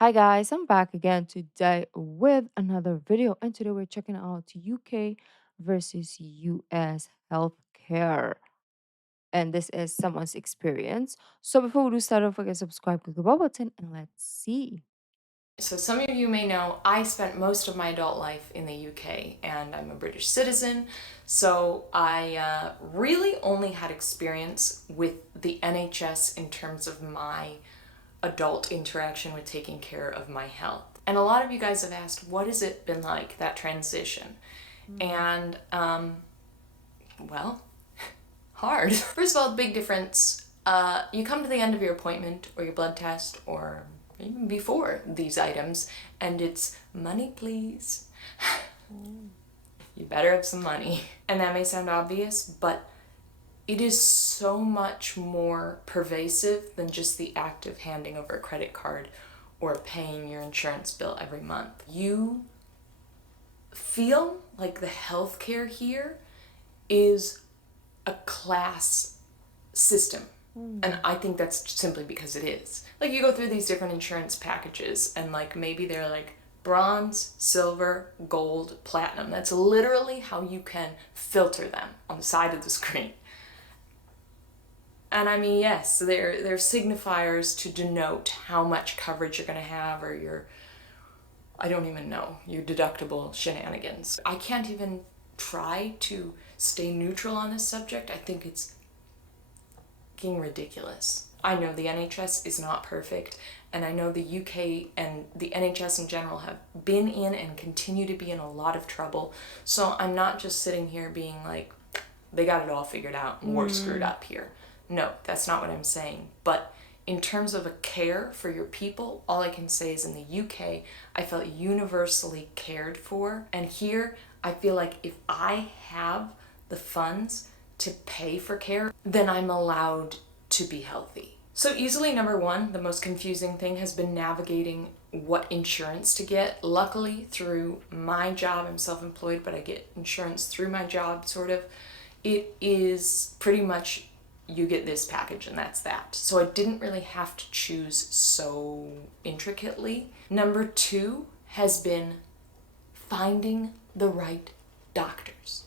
Hi guys, I'm back again today with another video, and today we're checking out UK versus US healthcare. And this is someone's experience. So before we do start, don't forget to subscribe, click the bell button, and let's see. So some of you may know I spent most of my adult life in the UK and I'm a British citizen. So I really only had experience with the NHS in terms of my adult interaction with taking care of my health. And a lot of you guys have asked, what has it been like, that transition? Mm. And, well, hard. First of all, the big difference, you come to the end of your appointment or your blood test or even before these items and it's money please. Oh. You better have some money. And that may sound obvious, but it is so much more pervasive than just the act of handing over a credit card or paying your insurance bill every month. You feel like the healthcare here is a class system. And Mm. I think that's simply because it is. Like you go through these different insurance packages and like maybe they're like bronze, silver, gold, platinum. That's literally how you can filter them on the side of the screen. And I mean, yes, they're signifiers to denote how much coverage you're going to have or your, I don't even know, your deductible shenanigans. I can't even try to stay neutral on this subject. I think it's getting ridiculous. I know the NHS is not perfect, and I know the UK and the NHS in general have been in and continue to be in a lot of trouble. So I'm not just sitting here being like, they got it all figured out and we're screwed Mm. up here. No, that's not what I'm saying. But in terms of a care for your people, all I can say is in the UK, I felt universally cared for. And here, I feel like if I have the funds to pay for care, then I'm allowed to be healthy. So easily number one, the most confusing thing has been navigating what insurance to get. Luckily, through my job, I'm self-employed, but I get insurance through my job, sort of. It is pretty much you get this package and that's that. So I didn't really have to choose so intricately. Number two has been finding the right doctors.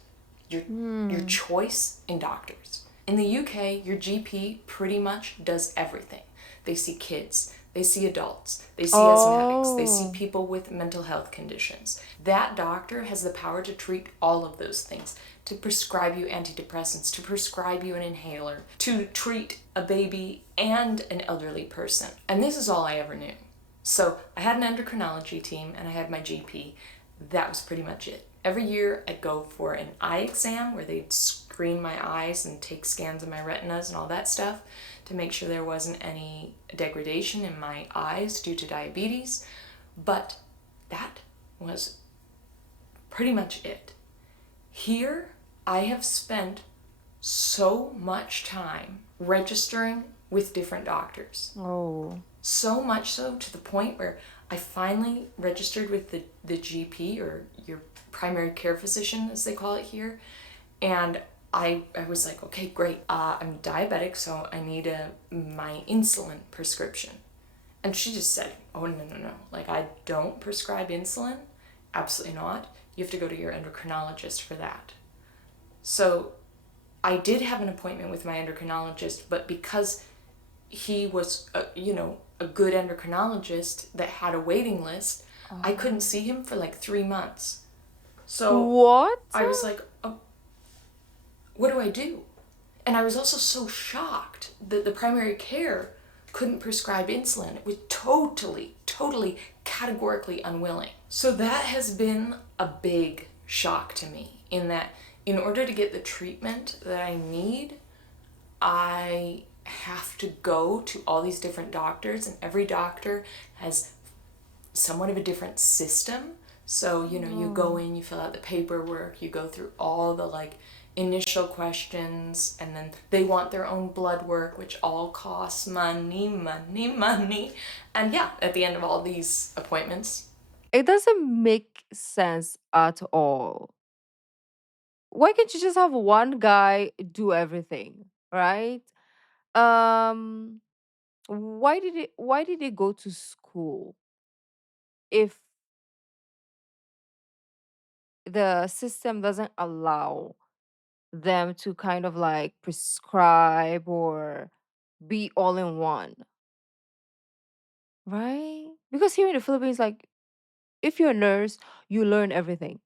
Your your Mm. choice in doctors. In the UK, your GP pretty much does everything. They see kids, they see adults, they see asthmatics, they see Oh. people with mental health conditions. That doctor has the power to treat all of those things, to prescribe you antidepressants, to prescribe you an inhaler, to treat a baby and an elderly person. And this is all I ever knew. So I had an endocrinology team and I had my GP. That was pretty much it. Every year I'd go for an eye exam where they'd screen my eyes and take scans of my retinas and all that stuff to make sure there wasn't any degradation in my eyes due to diabetes. But that was pretty much it. Here I have spent so much time registering with different doctors. Oh. So much so to the point where I finally registered with the GP or your primary care physician, as they call it here. And I was like, okay, great. I'm diabetic, so I need my insulin prescription. And she just said, oh, no, no, no. Like, I don't prescribe insulin. Absolutely not. You have to go to your endocrinologist for that. So I did have an appointment with my endocrinologist, but because he was, a good endocrinologist that had a waiting list, I couldn't Oh. see him for like 3 months. So What? I was like, oh, what do I do? And I was also so shocked that the primary care couldn't prescribe insulin. It was totally, totally categorically unwilling. So that has been a big shock to me in that in order to get the treatment that I need, I have to go to all these different doctors, and every doctor has somewhat of a different system. So, you go Oh. in, you fill out the paperwork, you go through all the like initial questions, and then they want their own blood work, which all costs money, money, money. And yeah, at the end of all these appointments, It doesn't make sense at all. Why can't you just have one guy do everything, right? Um, why did it go to school? if the system doesn't allow them to kind of like prescribe or be all in one, right? Because here in the Philippines, like, if you're a nurse, you learn everything.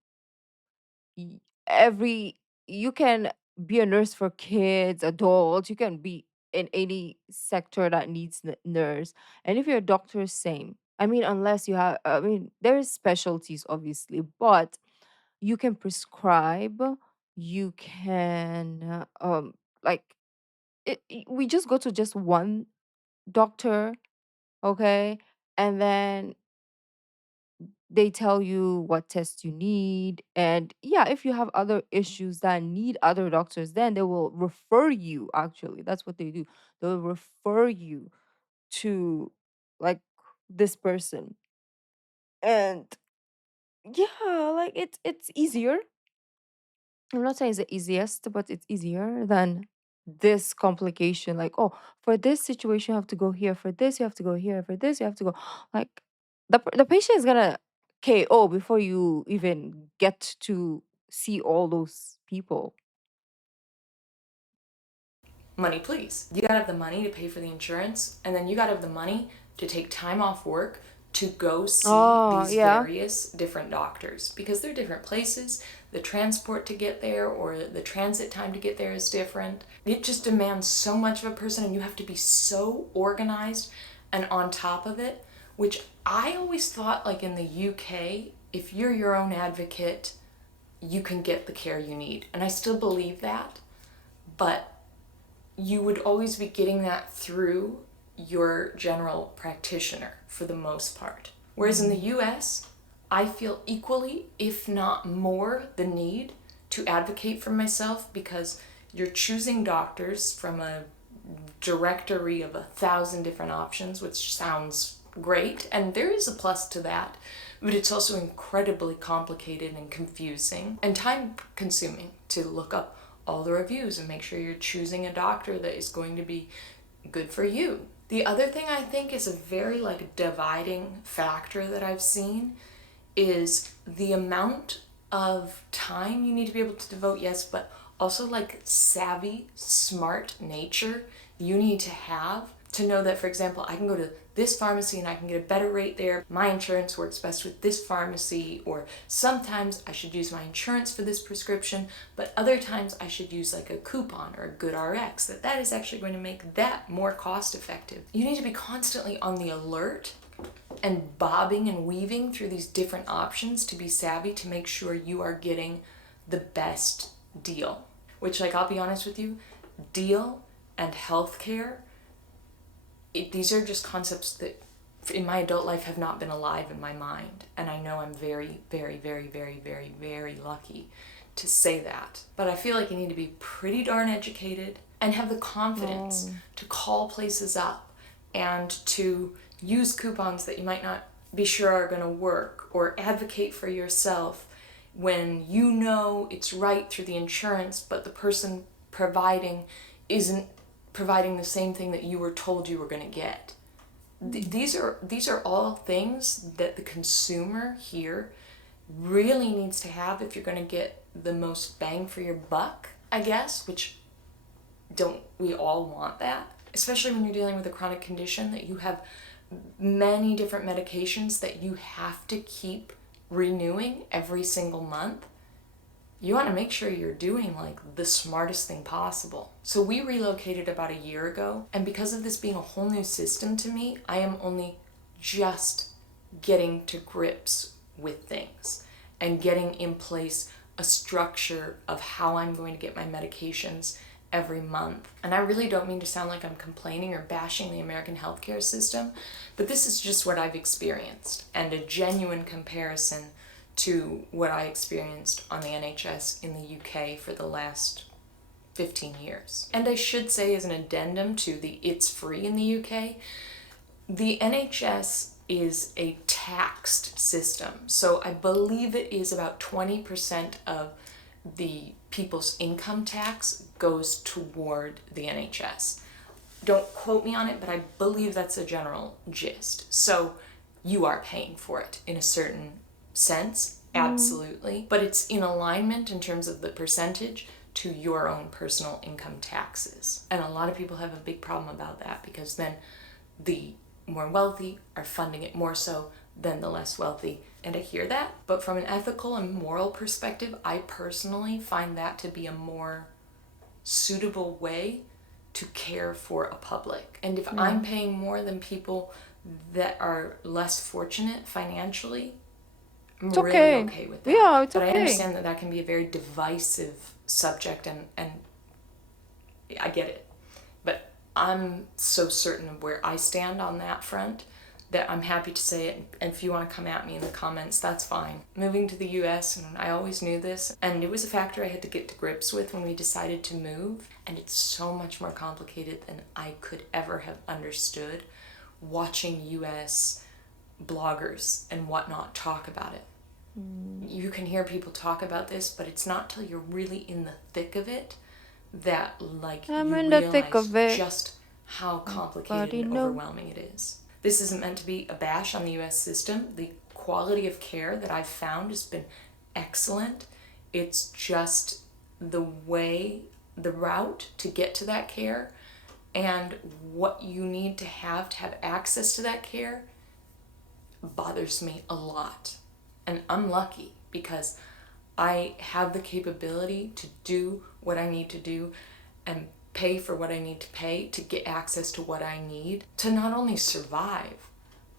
y- every You can be a nurse for kids, adults. You can be in any sector that needs nurse. And if you're a doctor, same. I mean, unless you have, I mean, there's specialties obviously, but you can prescribe. You can like we just go to just one doctor, okay, and then they tell you what tests you need. And yeah, if you have other issues that need other doctors, then they will refer you. Actually, that's what they do. They'll refer you to like this person. And yeah, like it's easier. I'm not saying it's the easiest, but it's easier than this complication. Like, oh, for this situation, you have to go here. For this, you have to go here. For this, you have to go. Like, the patient is gonna KO before you even get to see all those people. Money, please. You gotta have the money to pay for the insurance, and then you gotta have the money to take time off work to go see Oh, these yeah. various different doctors because they're different places. The transport to get there or the transit time to get there is different. It just demands so much of a person, and you have to be so organized and on top of it, which I always thought, like in the UK, if you're your own advocate, you can get the care you need. And I still believe that, but you would always be getting that through your general practitioner for the most part. Whereas in the US, I feel equally, if not more, the need to advocate for myself because you're choosing doctors from a directory of 1,000 different options, which sounds great, and there is a plus to that, but it's also incredibly complicated and confusing and time consuming to look up all the reviews and make sure you're choosing a doctor that is going to be good for you. The other thing I think is a very like dividing factor that I've seen is the amount of time you need to be able to devote, yes, but also like savvy, smart nature you need to have to know that, for example, I can go to this pharmacy and I can get a better rate there. My insurance works best with this pharmacy, or sometimes I should use my insurance for this prescription, but other times I should use like a coupon or a good RX, that is actually going to make that more cost effective. You need to be constantly on the alert and bobbing and weaving through these different options to be savvy to make sure you are getting the best deal. Which, like, I'll be honest with you, deal and healthcare, these are just concepts that in my adult life have not been alive in my mind. And I know I'm very, very, very, very, very, very lucky to say that. But I feel like you need to be pretty darn educated and have the confidence Oh. to call places up and to use coupons that you might not be sure are going to work, or advocate for yourself when you know it's right through the insurance, but the person providing isn't providing the same thing that you were told you were going to get. These are all things that the consumer here really needs to have if you're going to get the most bang for your buck, I guess, which don't we all want that? Especially when you're dealing with a chronic condition that you have many different medications that you have to keep renewing every single month. You want to make sure you're doing like the smartest thing possible. So we relocated about a year ago, and because of this being a whole new system to me, I am only just getting to grips with things and getting in place a structure of how I'm going to get my medications every month. And I really don't mean to sound like I'm complaining or bashing the American healthcare system, but this is just what I've experienced and a genuine comparison to what I experienced on the NHS in the UK for the last 15 years. And I should say, as an addendum to the it's free in the UK, the NHS is a taxed system. So I believe it is about 20% of the people's income tax goes toward the NHS. Don't quote me on it, but I believe that's a general gist. So you are paying for it in a certain sense, Mm, absolutely, but it's in alignment in terms of the percentage to your own personal income taxes. And a lot of people have a big problem about that because then the more wealthy are funding it more so than the less wealthy. And I hear that, but from an ethical and moral perspective, I personally find that to be a more suitable way to care for a public. And if yeah. I'm paying more than people that are less fortunate financially, I'm It's really okay. okay with that. Yeah, it's But I okay. understand that that can be a very divisive subject, and I get it. But I'm so certain of where I stand on that front that I'm happy to say it. And if you want to come at me in the comments, that's fine. Moving to the US, and I always knew this, and it was a factor I had to get to grips with when we decided to move. And it's so much more complicated than I could ever have understood watching US bloggers and whatnot talk about it. Mm, You can hear people talk about this, but it's not till you're really in the thick of it that like I'm you in the thick realize of it. just how complicated Everybody and know. overwhelming it is. This isn't meant to be a bash on the US system. The quality of care that I've found has been excellent. It's just the way, the route to get to that care and what you need to have access to that care bothers me a lot. And I'm lucky because I have the capability to do what I need to do and pay for what I need to pay to get access to what I need to not only survive,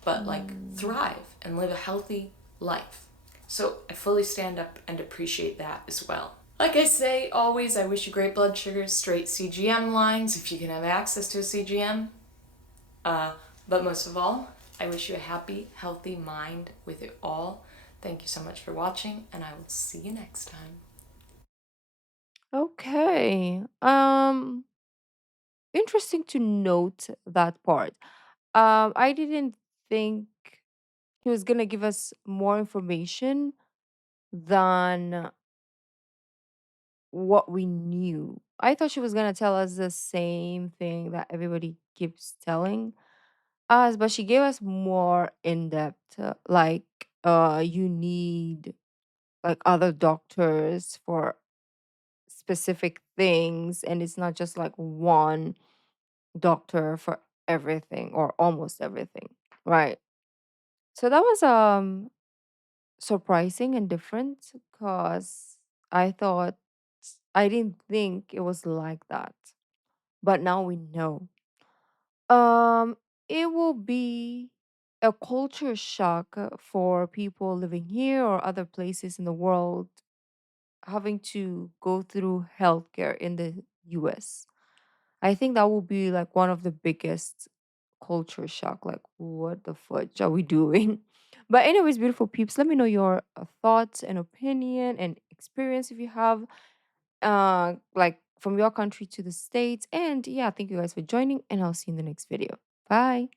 but like Mm. thrive and live a healthy life. So I fully stand up and appreciate that as well. Like I say, always, I wish you great blood sugars, straight CGM lines if you can have access to a CGM. But most of all, I wish you a happy, healthy mind with it all. Thank you so much for watching, and I will see you next time. Okay. Interesting to note that part. I didn't think he was gonna give us more information than what we knew. I thought she was gonna tell us the same thing that everybody keeps telling us, but she gave us more in depth. Like, you need like other doctors for specific things, and it's not just like one doctor for everything or almost everything, right? So that was surprising and different because I thought I didn't think it was like that. But now we know. Um it will be a culture shock for people living here or other places in the world having to go through healthcare in the US. I think that will be like one of the biggest culture shock. Like, what the fudge are we doing? But, anyways, beautiful peeps, let me know your thoughts and opinion and experience if you have, like from your country to the States. And yeah, thank you guys for joining, and I'll see you in the next video. Bye.